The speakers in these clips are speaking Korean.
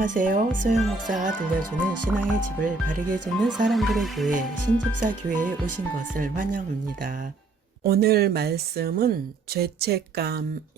안녕하세요. 소영 목사가 들려주는 신앙의 집을 바르게 짓는 사람들의 교회 신집사 교회에 오신 것을 환영합니다. 오늘 말씀은 죄책감입니다.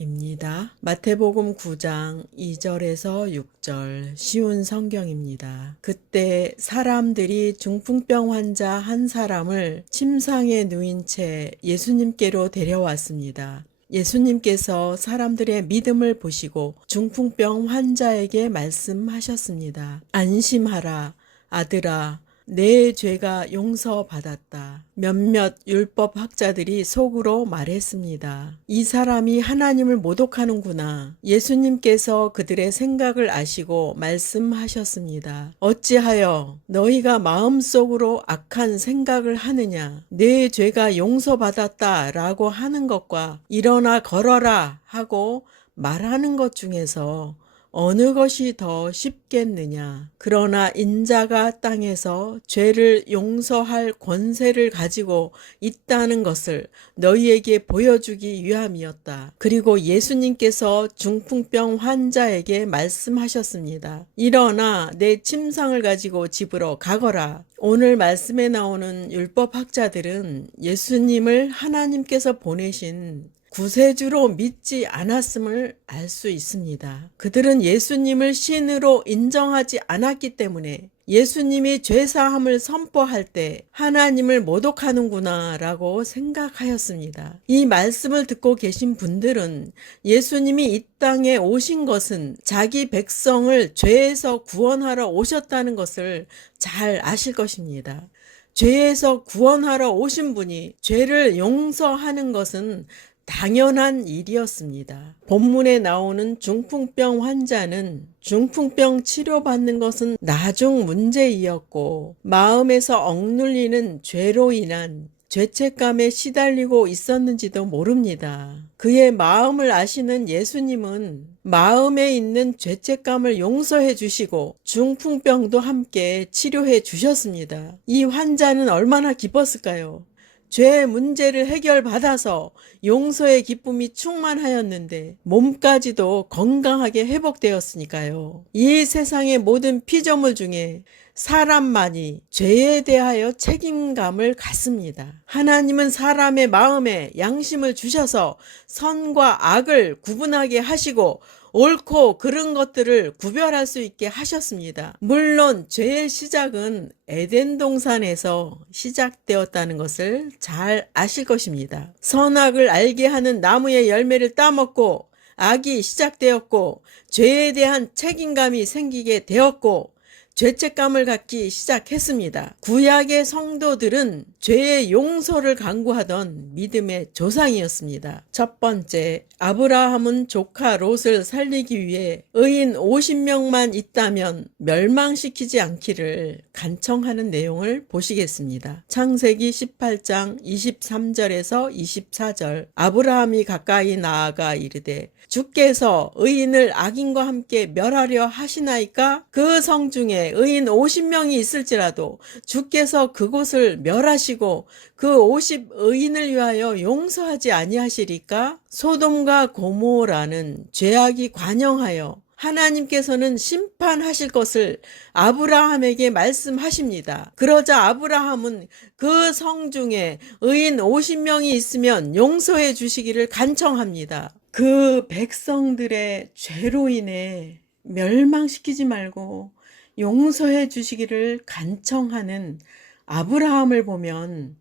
마태복음 9장 2절에서 6절 쉬운 성경입니다. 그때 사람들이 중풍병 환자 한 사람을 침상에 누인 채 예수님께로 데려왔습니다. 예수님께서 사람들의 믿음을 보시고 중풍병 환자에게 말씀하셨습니다. 안심하라, 아들아. 내 죄가 용서받았다. 몇몇 율법학자들이 속으로 말했습니다. 이 사람이 하나님을 모독하는구나. 예수님께서 그들의 생각을 아시고 말씀하셨습니다. 어찌하여 너희가 마음속으로 악한 생각을 하느냐. 내 죄가 용서받았다 라고 하는 것과 일어나 걸어라 하고 말하는 것 중에서 어느 것이 더 쉽겠느냐. 그러나 인자가 땅에서 죄를 용서할 권세를 가지고 있다는 것을 너희에게 보여주기 위함이었다. 그리고 예수님께서 중풍병 환자에게 말씀하셨습니다. 일어나 내 침상을 가지고 집으로 가거라. 오늘 말씀에 나오는 율법학자들은 예수님을 하나님께서 보내신 구세주로 믿지 않았음을 알 수 있습니다. 그들은 예수님을 신으로 인정하지 않았기 때문에 예수님이 죄사함을 선포할 때 하나님을 모독하는구나 라고 생각하였습니다. 이 말씀을 듣고 계신 분들은 예수님이 이 땅에 오신 것은 자기 백성을 죄에서 구원하러 오셨다는 것을 잘 아실 것입니다. 죄에서 구원하러 오신 분이 죄를 용서하는 것은 당연한 일이었습니다. 본문에 나오는 중풍병 환자는 중풍병 치료받는 것은 나중 문제이었고 마음에서 억눌리는 죄로 인한 죄책감에 시달리고 있었는지도 모릅니다. 그의 마음을 아시는 예수님은 마음에 있는 죄책감을 용서해 주시고 중풍병도 함께 치료해 주셨습니다. 이 환자는 얼마나 기뻤을까요? 죄의 문제를 해결받아서 용서의 기쁨이 충만하였는데 몸까지도 건강하게 회복되었으니까요. 이 세상의 모든 피조물 중에 사람만이 죄에 대하여 책임감을 갖습니다. 하나님은 사람의 마음에 양심을 주셔서 선과 악을 구분하게 하시고 옳고 그른 것들을 구별할 수 있게 하셨습니다. 물론 죄의 시작은 에덴 동산에서 시작되었다는 것을 잘 아실 것입니다. 선악을 알게 하는 나무의 열매를 따먹고 악이 시작되었고 죄에 대한 책임감이 생기게 되었고 죄책감을 갖기 시작했습니다. 구약의 성도들은 죄의 용서를 강구하던 믿음의 조상이었습니다. 첫 번째, 아브라함은 조카 롯을 살리기 위해 의인 50명만 있다면 멸망시키지 않기를 간청하는 내용을 보시겠습니다. 창세기 18장 23절에서 24절 아브라함이 가까이 나아가 이르되 주께서 의인을 악인과 함께 멸하려 하시나이까? 그 성 중에 의인 50명이 있을지라도 주께서 그곳을 멸하시고 그 50 의인을 위하여 용서하지 아니하시리까? 소돔과 고모라는 죄악이 관영하여 하나님께서는 심판하실 것을 아브라함에게 말씀하십니다. 그러자 아브라함은 그 성 중에 의인 50명이 있으면 용서해 주시기를 간청합니다. 그 백성들의 죄로 인해 멸망시키지 말고 용서해 주시기를 간청하는 아브라함을 보면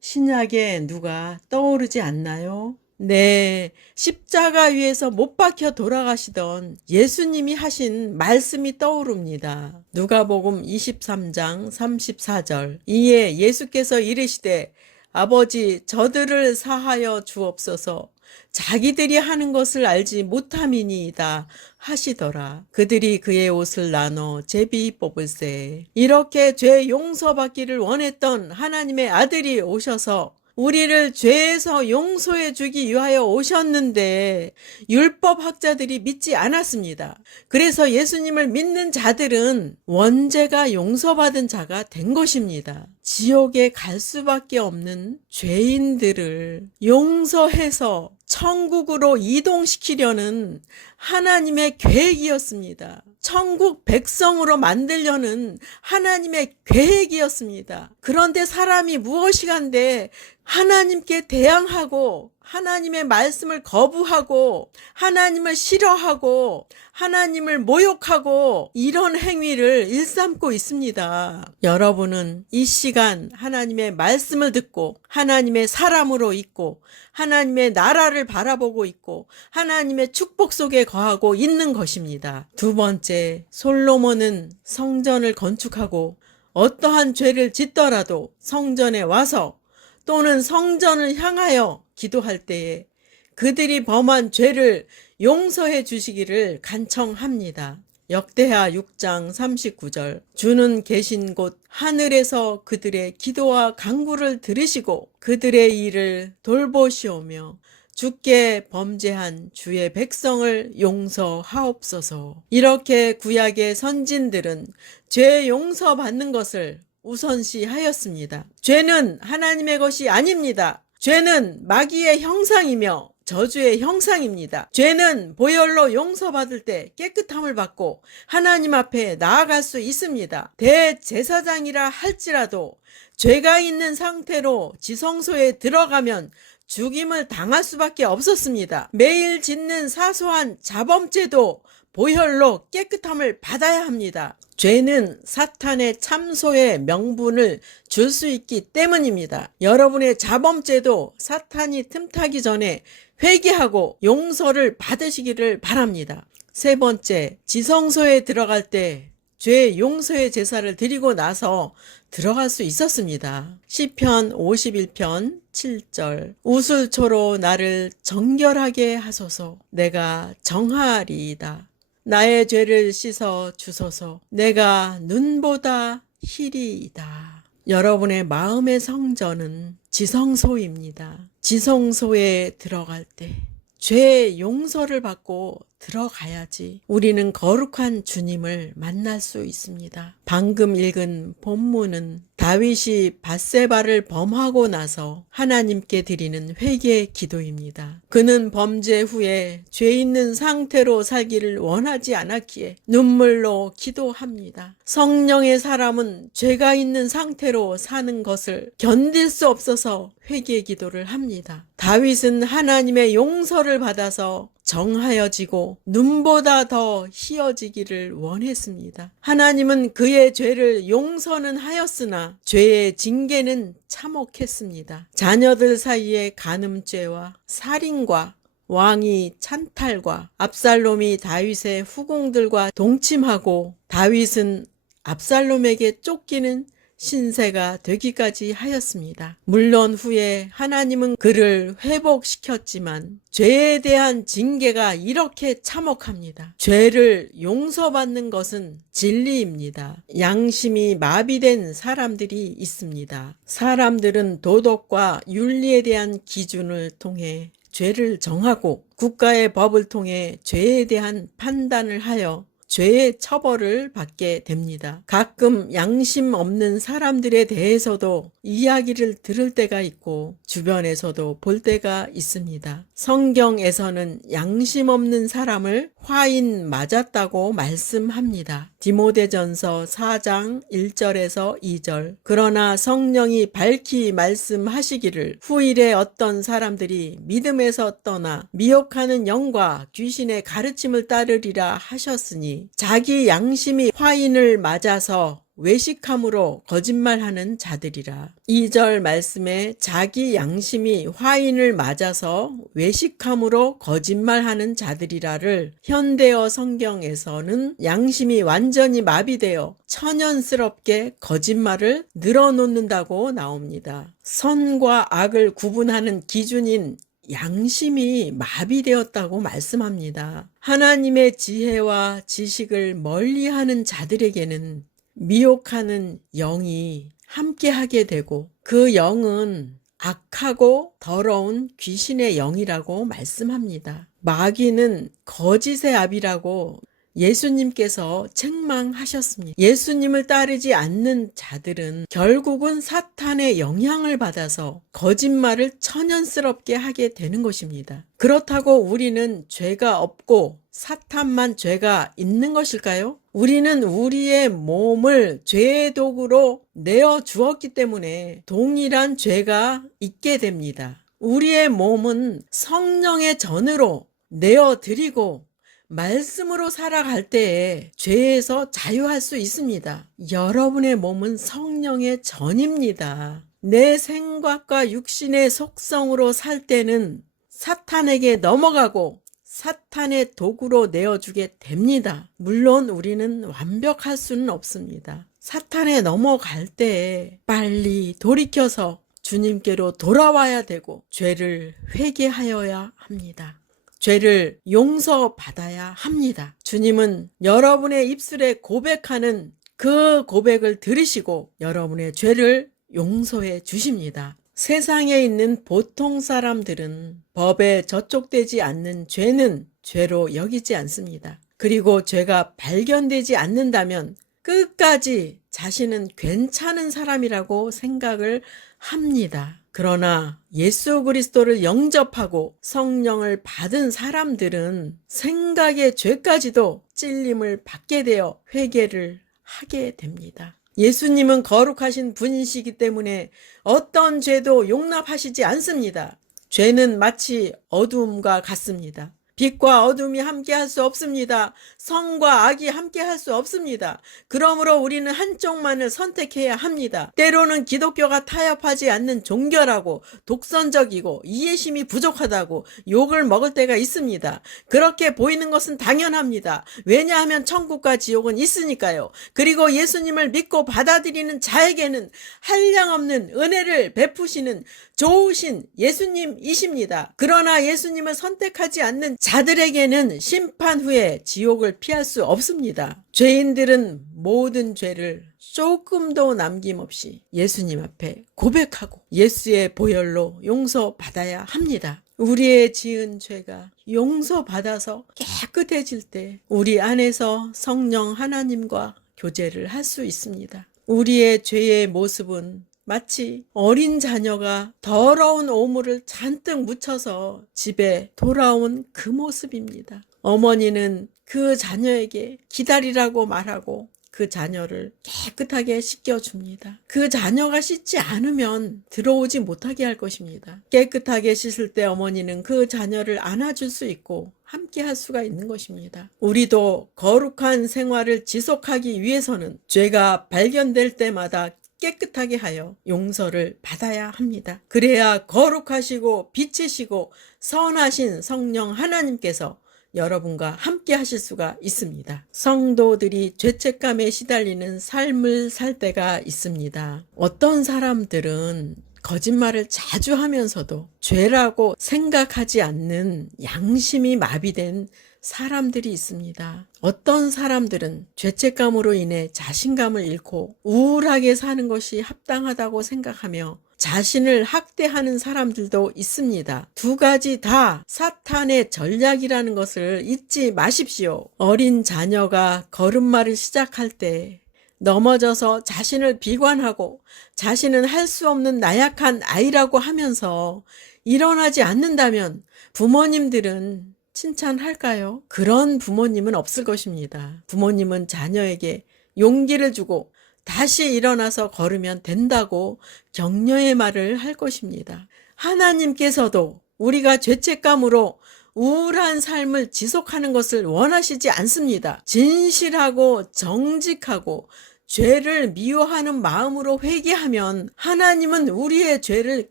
신약에 누가 떠오르지 않나요? 네, 십자가 위에서 못 박혀 돌아가시던 예수님이 하신 말씀이 떠오릅니다. 누가복음 23장 34절 이에 예수께서 이르시되 아버지 저들을 사하여 주옵소서 자기들이 하는 것을 알지 못함이니이다 하시더라. 그들이 그의 옷을 나눠 제비 뽑을세. 이렇게 죄 용서받기를 원했던 하나님의 아들이 오셔서 우리를 죄에서 용서해 주기 위하여 오셨는데 율법학자들이 믿지 않았습니다. 그래서 예수님을 믿는 자들은 원죄가 용서받은 자가 된 것입니다. 지옥에 갈 수밖에 없는 죄인들을 용서해서 천국으로 이동시키려는 하나님의 계획이었습니다. 천국 백성으로 만들려는 하나님의 계획이었습니다. 그런데 사람이 무엇이간데 하나님께 대항하고 하나님의 말씀을 거부하고 하나님을 싫어하고 하나님을 모욕하고 이런 행위를 일삼고 있습니다. 여러분은 이 시간 하나님의 말씀을 듣고 하나님의 사람으로 있고 하나님의 나라를 바라보고 있고 하나님의 축복 속에 거하고 있는 것입니다. 두 번째, 솔로몬은 성전을 건축하고 어떠한 죄를 짓더라도 성전에 와서 또는 성전을 향하여 기도할 때에 그들이 범한 죄를 용서해 주시기를 간청합니다. 역대하 6장 39절 주는 계신 곳 하늘에서 그들의 기도와 간구를 들으시고 그들의 일을 돌보시오며 주께 범죄한 주의 백성을 용서하옵소서. 이렇게 구약의 선진들은 죄 용서받는 것을 우선시하였습니다. 죄는 하나님의 것이 아닙니다. 죄는 마귀의 형상이며 저주의 형상입니다. 죄는 보혈로 용서받을 때 깨끗함을 받고 하나님 앞에 나아갈 수 있습니다. 대제사장이라 할지라도 죄가 있는 상태로 지성소에 들어가면 죽임을 당할 수밖에 없었습니다. 매일 짓는 사소한 자범죄도 보혈로 깨끗함을 받아야 합니다. 죄는 사탄의 참소의 명분을 줄 수 있기 때문입니다. 여러분의 자범죄도 사탄이 틈타기 전에 회개하고 용서를 받으시기를 바랍니다. 세 번째, 지성소에 들어갈 때 죄 용서의 제사를 드리고 나서 들어갈 수 있었습니다. 시편 51편 7절 우슬초로 나를 정결하게 하소서. 내가 정하리이다. 나의 죄를 씻어 주소서. 내가 눈보다 희리이다. 여러분의 마음의 성전은 지성소입니다. 지성소에 들어갈 때 죄 용서를 받고 들어가야지 우리는 거룩한 주님을 만날 수 있습니다. 방금 읽은 본문은 다윗이 밧세바를 범하고 나서 하나님께 드리는 회개 기도입니다. 그는 범죄 후에 죄 있는 상태로 살기를 원하지 않았기에 눈물로 기도합니다. 성령의 사람은 죄가 있는 상태로 사는 것을 견딜 수 없어서 회개 기도를 합니다. 다윗은 하나님의 용서를 받아서 정하여지고 눈보다 더 희어지기를 원했습니다. 하나님은 그의 죄를 용서는 하였으나 죄의 징계는 참혹했습니다. 자녀들 사이에 간음죄와 살인과 왕이 찬탈과 압살롬이 다윗의 후궁들과 동침하고 다윗은 압살롬에게 쫓기는 신세가 되기까지 하였습니다. 물론 후에 하나님은 그를 회복시켰지만 죄에 대한 징계가 이렇게 참혹합니다. 죄를 용서받는 것은 진리입니다. 양심이 마비된 사람들이 있습니다. 사람들은 도덕과 윤리에 대한 기준을 통해 죄를 정하고 국가의 법을 통해 죄에 대한 판단을 하여 죄의 처벌을 받게 됩니다. 가끔 양심 없는 사람들에 대해서도 이야기를 들을 때가 있고 주변에서도 볼 때가 있습니다. 성경에서는 양심 없는 사람을 화인 맞았다고 말씀합니다. 디모데전서 4장 1절에서 2절 그러나 성령이 밝히 말씀하시기를 후일에 어떤 사람들이 믿음에서 떠나 미혹하는 영과 귀신의 가르침을 따르리라 하셨으니 자기 양심이 화인을 맞아서 외식함으로 거짓말하는 자들이라. 2절 말씀에 자기 양심이 화인을 맞아서 외식함으로 거짓말하는 자들이라를 현대어 성경에서는 양심이 완전히 마비되어 천연스럽게 거짓말을 늘어놓는다고 나옵니다. 선과 악을 구분하는 기준인 양심이 마비되었다고 말씀합니다. 하나님의 지혜와 지식을 멀리하는 자들에게는 미혹하는 영이 함께하게 되고 그 영은 악하고 더러운 귀신의 영이라고 말씀합니다. 마귀는 거짓의 압이라고 예수님께서 책망하셨습니다. 예수님을 따르지 않는 자들은 결국은 사탄의 영향을 받아서 거짓말을 천연스럽게 하게 되는 것입니다. 그렇다고 우리는 죄가 없고 사탄만 죄가 있는 것일까요? 우리는 우리의 몸을 죄의 도구로 내어 주었기 때문에 동일한 죄가 있게 됩니다. 우리의 몸은 성령의 전으로 내어 드리고 말씀으로 살아갈 때에 죄에서 자유할 수 있습니다. 여러분의 몸은 성령의 전입니다. 내 생각과 육신의 속성으로 살 때는 사탄에게 넘어가고 사탄의 도구로 내어주게 됩니다. 물론 우리는 완벽할 수는 없습니다. 사탄에 넘어갈 때 빨리 돌이켜서 주님께로 돌아와야 되고 죄를 회개하여야 합니다. 죄를 용서받아야 합니다. 주님은 여러분의 입술에 고백하는 그 고백을 들으시고 여러분의 죄를 용서해 주십니다. 세상에 있는 보통 사람들은 법에 저촉되지 않는 죄는 죄로 여기지 않습니다. 그리고 죄가 발견되지 않는다면 끝까지 자신은 괜찮은 사람이라고 생각을 합니다. 그러나 예수 그리스도를 영접하고 성령을 받은 사람들은 생각의 죄까지도 찔림을 받게 되어 회개를 하게 됩니다. 예수님은 거룩하신 분이시기 때문에 어떤 죄도 용납하시지 않습니다. 죄는 마치 어두움과 같습니다. 빛과 어둠이 함께 할 수 없습니다. 성과 악이 함께 할 수 없습니다. 그러므로 우리는 한쪽만을 선택해야 합니다. 때로는 기독교가 타협하지 않는 종교라고 독선적이고 이해심이 부족하다고 욕을 먹을 때가 있습니다. 그렇게 보이는 것은 당연합니다. 왜냐하면 천국과 지옥은 있으니까요. 그리고 예수님을 믿고 받아들이는 자에게는 한량없는 은혜를 베푸시는 좋으신 예수님이십니다. 그러나 예수님을 선택하지 않는 자들에게는 심판 후에 지옥을 피할 수 없습니다. 죄인들은 모든 죄를 조금도 남김없이 예수님 앞에 고백하고 예수의 보혈로 용서받아야 합니다. 우리의 지은 죄가 용서받아서 깨끗해질 때 우리 안에서 성령 하나님과 교제를 할 수 있습니다. 우리의 죄의 모습은 마치 어린 자녀가 더러운 오물을 잔뜩 묻혀서 집에 돌아온 그 모습입니다. 어머니는 그 자녀에게 기다리라고 말하고 그 자녀를 깨끗하게 씻겨줍니다. 그 자녀가 씻지 않으면 들어오지 못하게 할 것입니다. 깨끗하게 씻을 때 어머니는 그 자녀를 안아줄 수 있고 함께 할 수가 있는 것입니다. 우리도 거룩한 생활을 지속하기 위해서는 죄가 발견될 때마다 깨끗하게 하여 용서를 받아야 합니다. 그래야 거룩하시고 빛이시고 선하신 성령 하나님께서 여러분과 함께 하실 수가 있습니다. 성도들이 죄책감에 시달리는 삶을 살 때가 있습니다. 어떤 사람들은 거짓말을 자주 하면서도 죄라고 생각하지 않는 양심이 마비된 사람들이 있습니다. 어떤 사람들은 죄책감으로 인해 자신감을 잃고 우울하게 사는 것이 합당하다고 생각하며 자신을 학대하는 사람들도 있습니다. 두 가지 다 사탄의 전략이라는 것을 잊지 마십시오. 어린 자녀가 걸음마를 시작할 때 넘어져서 자신을 비관하고 자신은 할 수 없는 나약한 아이라고 하면서 일어나지 않는다면 부모님들은 칭찬할까요? 그런 부모님은 없을 것입니다. 부모님은 자녀에게 용기를 주고 다시 일어나서 걸으면 된다고 격려의 말을 할 것입니다. 하나님께서도 우리가 죄책감으로 우울한 삶을 지속하는 것을 원하시지 않습니다. 진실하고 정직하고 죄를 미워하는 마음으로 회개하면 하나님은 우리의 죄를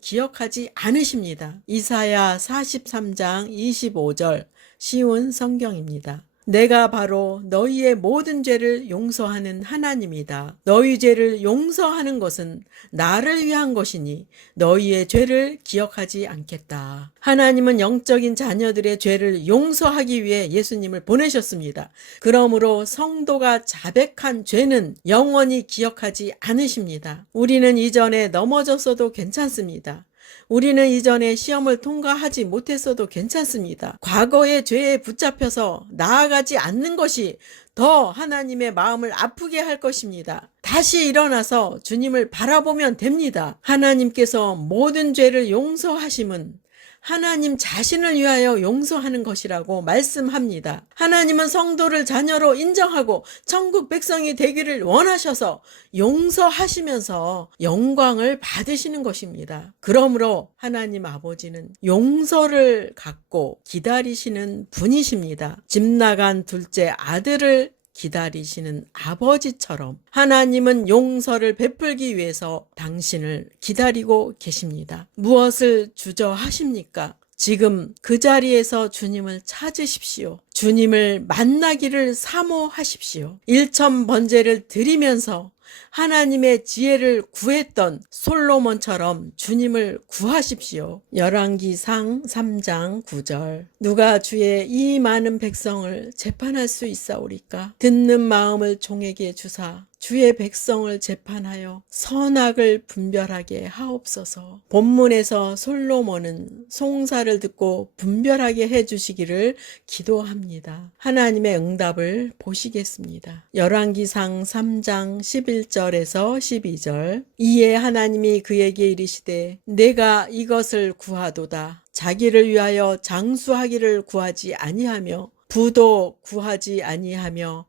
기억하지 않으십니다. 이사야 43장 25절 쉬운 성경입니다. 내가 바로 너희의 모든 죄를 용서하는 하나님이다. 너희 죄를 용서하는 것은 나를 위한 것이니 너희의 죄를 기억하지 않겠다. 하나님은 영적인 자녀들의 죄를 용서하기 위해 예수님을 보내셨습니다. 그러므로 성도가 자백한 죄는 영원히 기억하지 않으십니다. 우리는 이전에 넘어졌어도 괜찮습니다. 우리는 이전에 시험을 통과하지 못했어도 괜찮습니다. 과거의 죄에 붙잡혀서 나아가지 않는 것이 더 하나님의 마음을 아프게 할 것입니다. 다시 일어나서 주님을 바라보면 됩니다. 하나님께서 모든 죄를 용서하심은 하나님 자신을 위하여 용서하는 것이라고 말씀합니다. 하나님은 성도를 자녀로 인정하고 천국 백성이 되기를 원하셔서 용서하시면서 영광을 받으시는 것입니다. 그러므로 하나님 아버지는 용서를 갖고 기다리시는 분이십니다. 집 나간 둘째 아들을 기다리시는 아버지처럼 하나님은 용서를 베풀기 위해서 당신을 기다리고 계십니다. 무엇을 주저하십니까? 지금 그 자리에서 주님을 찾으십시오. 주님을 만나기를 사모하십시오. 일천 번제를 드리면서 하나님의 지혜를 구했던 솔로몬처럼 주님을 구하십시오. 열왕기상 3장 9절. 누가 주의 이 많은 백성을 재판할 수 있사오리까? 듣는 마음을 종에게 주사 주의 백성을 재판하여 선악을 분별하게 하옵소서. 본문에서 솔로몬은 송사를 듣고 분별하게 해주시기를 기도합니다. 하나님의 응답을 보시겠습니다. 열왕기상 3장 11절에서 12절. 이에 하나님이 그에게 이르시되 내가 이것을 구하도다. 자기를 위하여 장수하기를 구하지 아니하며 부도 구하지 아니하며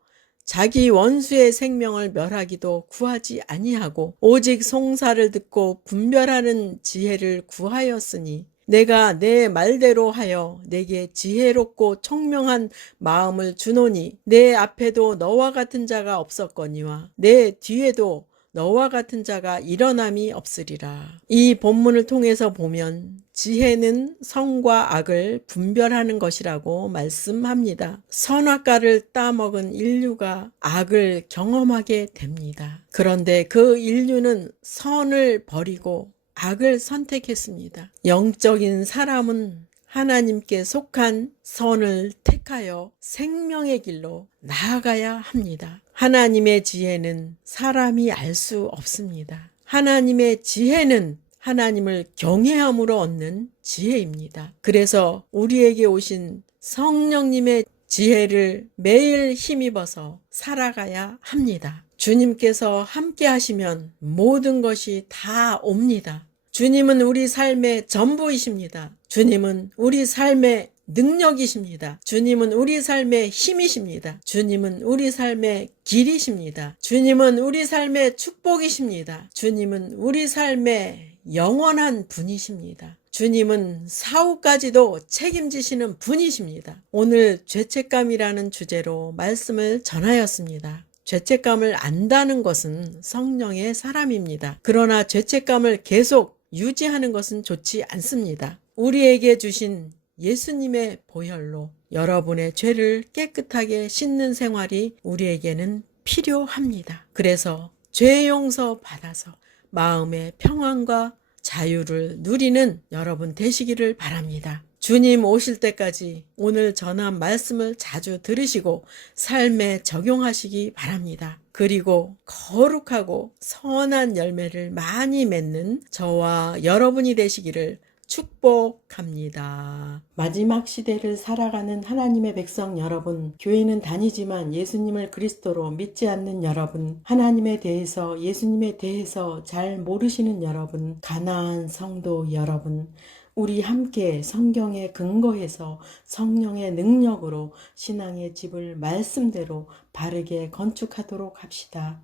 자기 원수의 생명을 멸하기도 구하지 아니하고 오직 송사를 듣고 분별하는 지혜를 구하였으니 내가 내 말대로 하여 내게 지혜롭고 총명한 마음을 주노니 내 앞에도 너와 같은 자가 없었거니와 내 뒤에도 너와 같은 자가 일어남이 없으리라. 이 본문을 통해서 보면 지혜는 선과 악을 분별하는 것이라고 말씀합니다. 선악과를 따먹은 인류가 악을 경험하게 됩니다. 그런데 그 인류는 선을 버리고 악을 선택했습니다. 영적인 사람은 하나님께 속한 선을 택하여 생명의 길로 나아가야 합니다. 하나님의 지혜는 사람이 알 수 없습니다. 하나님의 지혜는 하나님을 경외함으로 얻는 지혜입니다. 그래서 우리에게 오신 성령님의 지혜를 매일 힘입어서 살아가야 합니다. 주님께서 함께 하시면 모든 것이 다 옵니다. 주님은 우리 삶의 전부이십니다. 주님은 우리 삶의 능력이십니다. 주님은 우리 삶의 힘이십니다. 주님은 우리 삶의 길이십니다. 주님은 우리 삶의 축복이십니다. 주님은 우리 삶의 영원한 분이십니다. 주님은 사후까지도 책임지시는 분이십니다. 오늘 죄책감이라는 주제로 말씀을 전하였습니다. 죄책감을 안다는 것은 성령의 사람입니다. 그러나 죄책감을 계속 유지하는 것은 좋지 않습니다. 우리에게 주신 예수님의 보혈로 여러분의 죄를 깨끗하게 씻는 생활이 우리에게는 필요합니다. 그래서 죄 용서 받아서 마음의 평안과 자유를 누리는 여러분 되시기를 바랍니다. 주님 오실 때까지 오늘 전한 말씀을 자주 들으시고 삶에 적용하시기 바랍니다. 그리고 거룩하고 선한 열매를 많이 맺는 저와 여러분이 되시기를 축복합니다. 마지막 시대를 살아가는 하나님의 백성 여러분, 교회는 다니지만 예수님을 그리스도로 믿지 않는 여러분, 하나님에 대해서 예수님에 대해서 잘 모르시는 여러분, 가나안 성도 여러분, 우리 함께 성경에 근거해서 성령의 능력으로 신앙의 집을 말씀대로 바르게 건축하도록 합시다.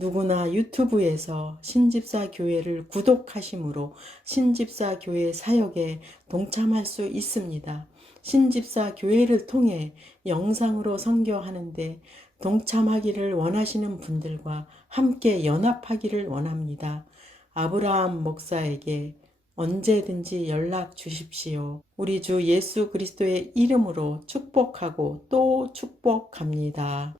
누구나 유튜브에서 신집사 교회를 구독하심으로 신집사 교회 사역에 동참할 수 있습니다. 신집사 교회를 통해 영상으로 선교하는데 동참하기를 원하시는 분들과 함께 연합하기를 원합니다. 아브라함 목사에게 언제든지 연락 주십시오. 우리 주 예수 그리스도의 이름으로 축복하고 또 축복합니다.